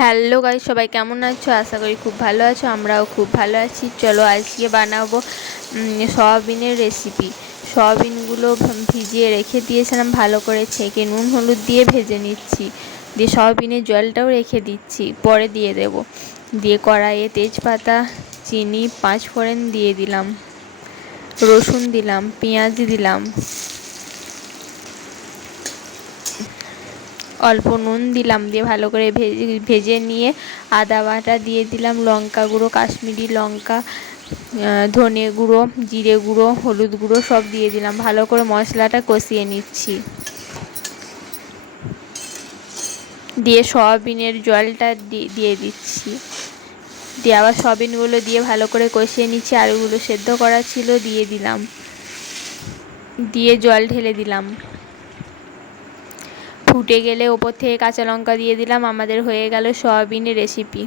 Hello guy সবাই কেমন আছো? আশা করি খুব ভালো আছো, আমরাও খুব ভালো আছি। চলো আজকে বানাবো সয়াবিনের রেসিপি সয়াবিনগুলো ভিজিয়ে রেখে দিয়েছিলাম, ভালো করে ছেঁকে নুন, হলুদ দিয়ে ভেজে নিচ্ছি। দিয়ে সয়াবিনের জলটাও রেখে দিচ্ছি, পরে দিয়ে দেব। দিয়ে কড়াইয়ে তেজপাতা, চিনি পাঁচ ফোড়ন দিয়ে দিলাম। রসুন দিলাম, পেঁয়াজ দিলাম। অল্প নুন দিলাম দিয়ে ভালো করে ভেজে ভেজে নিয়ে আদা বাটা দিয়ে দিলাম, লঙ্কা গুঁড়ো, কাশ্মীরি লঙ্কা ধনে গুঁড়ো, জিরে গুঁড়ো, হলুদ গুঁড়ো সব দিয়ে দিলাম। ভালো করে মশলাটা কষিয়ে নিচ্ছি। দিয়ে সয়াবিনের জলটা দিয়ে দিচ্ছি। দিয়ে আবার সয়াবিনগুলো দিয়ে ভালো করে কষিয়ে নিচ্ছি। আলুগুলো সেদ্ধ করা ছিল, দিয়ে দিলাম। দিয়ে জল ঢেলে দিলাম। ফুটে গেলে ওপর থেকে কাঁচা লঙ্কা দিয়ে দিলাম। আমাদের হয়ে গেল সয়াবিনের রেসিপি